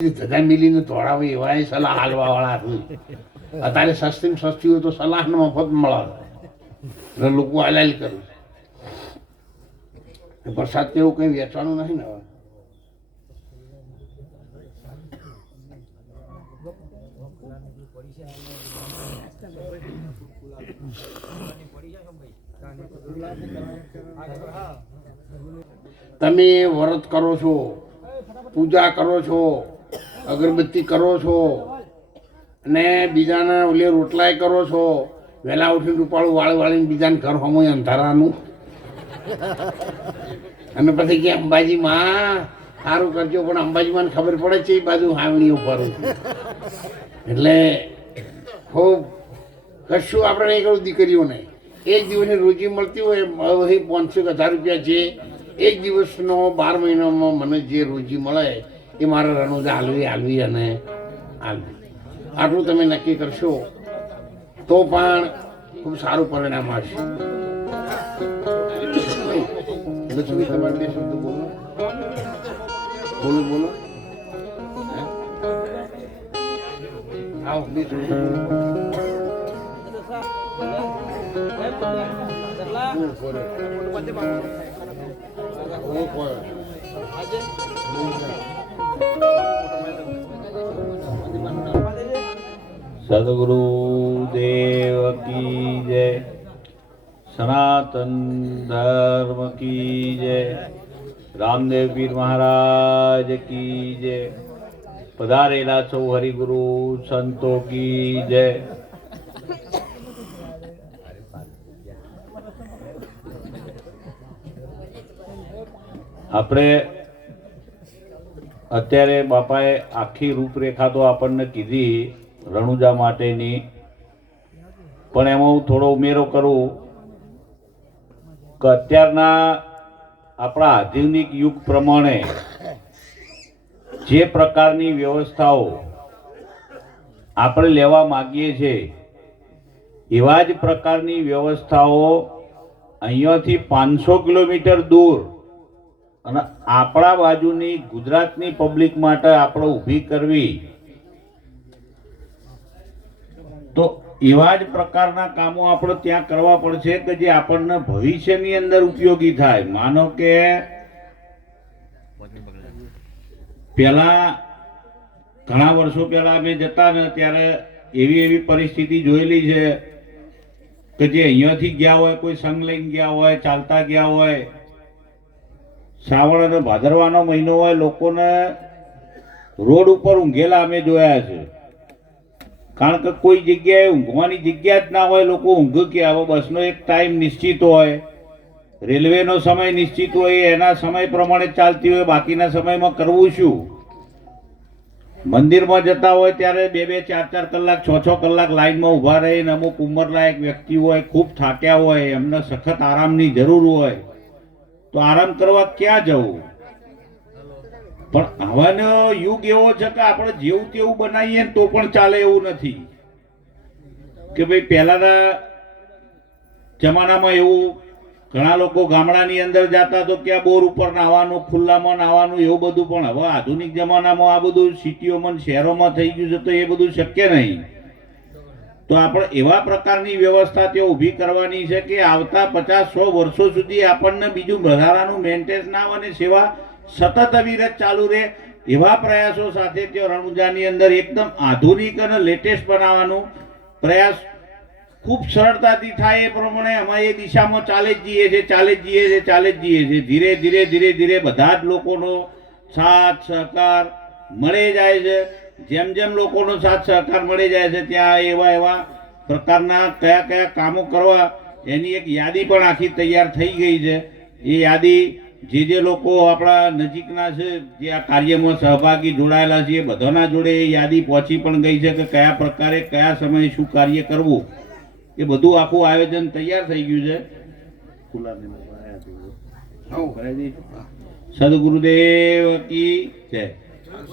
ધજા મિલીને તોડાવે એવા સલાહ હાલવા વાળા અત્યારે સસ્તી સસ્તી હોય તો સલાહ મફત મળે એટલે લોકો હાલાલ કરે. વરસાદ તેવું કંઈ વેચવાનું નથી ને હવે. તમે વ્રત કરો છો, પૂજા કરો છો, અગરબત્તી કરો છો અને બીજાના ઓલે રોટલાય કરો છો, વહેલા ઉઠીને રૂપાળું વાળીને બીજાને ઘર હમુય અંધારાનું અને પછી કે અંબાજી માં સારું કરજો, પણ અંબાજી માં ખબર પડે છે એ બાજુ હાવણી ઉપર એટલે ખૂબ કશું આપણે નહીં કરું. દીકરીઓને એક દિવસની રોજી મળતી હોય 500-1000 રૂપિયા છે એક દિવસનો 12 મહિનામાં મને જે રોજી મળે એ મારે રણુજા હાલવી અને હાલવી. આટલું તમે નક્કી કરશો તો પણ ખૂબ સારું પરિણામ આવશે. લક્ષ્મી તમારે 2 શબ્દ બોલો બોલો બોલો. આવો 2 શબ્દ સદગુરુ દેવ કી જય, સનાતન ધર્મ કી જય, રામદેવ પીર મહારાજ કી જય, પધારેલા સૌ હરિગુરુ સંતો કી જય. આપણે અત્યારે બાપાએ આખી રૂપરેખા તો આપણને કીધી રણુજા માટેની, પણ એમાં હું થોડો ઉમેરો કરું કે અત્યારના આપણા આધુનિક યુગ પ્રમાણે જે પ્રકારની વ્યવસ્થાઓ આપણે લેવા માગીએ છીએ એવા જ પ્રકારની વ્યવસ્થાઓ અહીંયાથી 500 કિલોમીટર દૂર અને આપણા બાજુની ગુજરાતની પબ્લિક માટે આપણે ઊભી કરવી, તો એવા જ પ્રકારના કામો આપણે ત્યાં કરવા પડશે કે જે આપણને ભવિષ્યની અંદર ઉપયોગી થાય. માનો કે પહેલા ઘણા વર્ષો પહેલા અમે જતા ને ત્યારે એવી પરિસ્થિતિ જોયેલી છે કે જે અહીંયાથી ગયા હોય, કોઈ સંઘ લઈને ગયા હોય, ચાલતા ગયા હોય, શ્રાવણ અને ભાદરવાનો મહિનો હોય, લોકોને રોડ ઉપર ઊંઘેલા અમે જોયા છે. કારણ કે કોઈ જગ્યાએ ઊંઘવાની જગ્યા જ ના હોય, લોકો ઊંઘ કે હવે બસનો એક ટાઈમ નિશ્ચિત હોય, રેલવેનો સમય નિશ્ચિત હોય, એના સમય પ્રમાણે ચાલતી હોય, બાકીના સમયમાં કરવું શું? મંદિરમાં જતા હોય ત્યારે 2-2, 4-4 કલાક, 6-6 કલાક લાઈનમાં ઊભા રહીને અમુક ઉંમરલાયક વ્યક્તિ હોય, ખૂબ થાક્યા હોય, એમને સખત આરામની જરૂર હોય, તો આરામ કરવા ક્યાં જવું? પણ હવાનો યુગ એવો છે કે આપણે જેવું તેવું બનાવીએ તો પણ ચાલે એવું નથી કે ભાઈ પહેલાના જમાનામાં એવું ઘણા લોકો ગામડાની અંદર જતા તો ક્યાં બોર ઉપર નાહવાનું, ખુલ્લામાં નાહવાનું એવું બધું, પણ હવે આધુનિક જમાનામાં આ બધું સિટીઓમાં શહેરોમાં થઈ ગયું છે તો એ બધું શક્ય નહીં. તો આપણે એવા પ્રકારની વ્યવસ્થા ત્યાં ઊભી કરવાની છે કે આવતા 50-100 વર્ષો સુધી આપણને બીજું વધારાનું મેન્ટેનન્સ ના હોય અને સેવા સતત અવિરત ચાલુ રહે એવા પ્રયાસો સાથે ત્યાં રણુજાની અંદર એકદમ આધુનિક અને લેટેસ્ટ બનાવવાનો પ્રયાસ ખૂબ સરળતાથી થાય એ પ્રમાણે અમે એ દિશામાં ચાલે જ જઈએ છીએ. ધીરે ધીરે બધા જ લોકોનો સાથ સહકાર મળે જાય છે. જેમ જેમ લોકોનો સાથ સહકાર મળી જાય છે ત્યાં એવા પ્રકારના કયા કામો કરવા એની એક યાદી પણ આખી તૈયાર થઈ ગઈ છે. એ યાદી જે લોકો આપણા નજીકના છે, જે આ કાર્યમાં સહભાગી જોડાયેલા છે, એ બધાના જોડે એ યાદી પહોંચી પણ ગઈ છે કે કયા પ્રકારે કયા સમયે શું કાર્ય કરવું, એ બધું આખું આયોજન તૈયાર થઈ ગયું છે. સદગુરુદેવ કી જય.